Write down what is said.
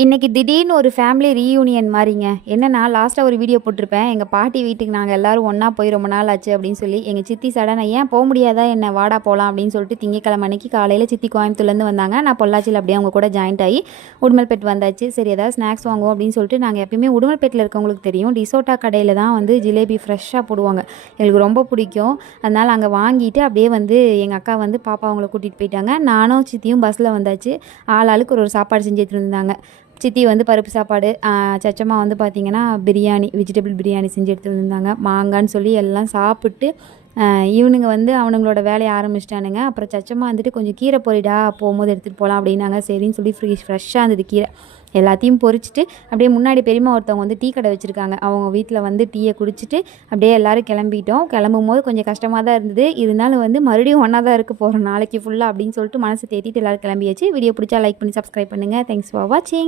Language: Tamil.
இன்னைக்கு திடீர்னு ஒரு ஃபேமிலி ரீயூனியன் மாரிங்க. என்னன்னா, லாஸ்ட்டா ஒரு வீடியோ போட்டிருப்பேன். எங்க பாட்டி வீட்டுக்கு நாங்க எல்லாரும் ஒண்ணா போய் ரொம்ப நாள் ஆச்சு அப்படின்னு சொல்லி, எங்க சித்தி சடனா "ஏன் போ முடியாதா என்ன? வாடா போலாம்" அப்படின்னு சொல்லிட்டு திங்கட்கிழமை அன்னைக்கு காலையில சித்தி கோயம்புத்தூர்லேருந்து வந்தாங்க. நான் பொள்ளாச்சியில அப்படியே அவங்க கூட ஜாயின்ட் ஆகி உடுமல்பேட் வந்தாச்சு. சரி ஏதாவது ஸ்நாக்ஸ் வாங்குவோம் அப்படின்னு சொல்லிட்டு நாங்கள் எப்பயுமே உடுமல்பேட்டில் இருக்கவங்களுக்கு தெரியும். டிசோட்டா கடையில் தான் வந்து ஜிலேபி ஃப்ரெஷ்ஷாக போடுவாங்க. எங்களுக்கு ரொம்ப பிடிக்கும். அதனால் அங்கே வாங்கிட்டு அப்படியே வந்து எங்கள் அக்கா வந்து பாப்பா அவங்கள கூட்டிகிட்டு போயிட்டாங்க. நானும் சித்தியும் பஸ்ஸில் வந்தாச்சு. ஆளுக்கு ஒரு சாப்பாடு செஞ்சு எடுத்துட்டு இருந்தாங்க. சித்தி வந்து பருப்பு சாப்பாடு, சச்சம்மா வந்து பார்த்திங்கன்னா பிரியாணி, வெஜிடபிள் பிரியாணி செஞ்சு எடுத்துகிட்டு வந்திருந்தாங்க. மாங்கான்னு சொல்லி எல்லாம் சாப்பிட்டு இவனுங்க வந்து அவனுங்களோட வேலையை ஆரம்பிச்சிட்டானுங்க. அப்புறம் சச்சம்மா வந்துட்டு கொஞ்சம் கீரை பொரிடா போகும்போது எடுத்துகிட்டு போகலாம் அப்படின்னாங்க. சரின்னு சொல்லி ஃப்ரெஷ்ஷாக இருந்தது கீரை. எல்லாத்தையும் பொரிச்சிட்டு அப்படியே முன்னாடி பெரியம்மா ஒருத்தவங்க வந்து டீ கடை வச்சுருக்காங்க. அவங்க வீட்டில் வந்து டீயை குடிச்சிட்டு அப்படியே எல்லோரும் கிளம்பிட்டோம். கிளம்பும்போது கொஞ்சம் கஷ்டமாக தான் இருந்தது. இருந்தாலும் வந்து மறுபடியும் ஒன்றா தான் இருக்க போகிறோம் நாளைக்கு ஃபுல்லாக அப்படின்னு சொல்லிட்டு மனசு தேத்திட்டு எல்லோரும் கிளம்பியாச்சு. வீடியோ பிடிச்சா லைக் பண்ணி சப்ஸ்கிரைப் பண்ணுங்கள். தேங்க்ஸ் ஃபார் வாட்சிங்.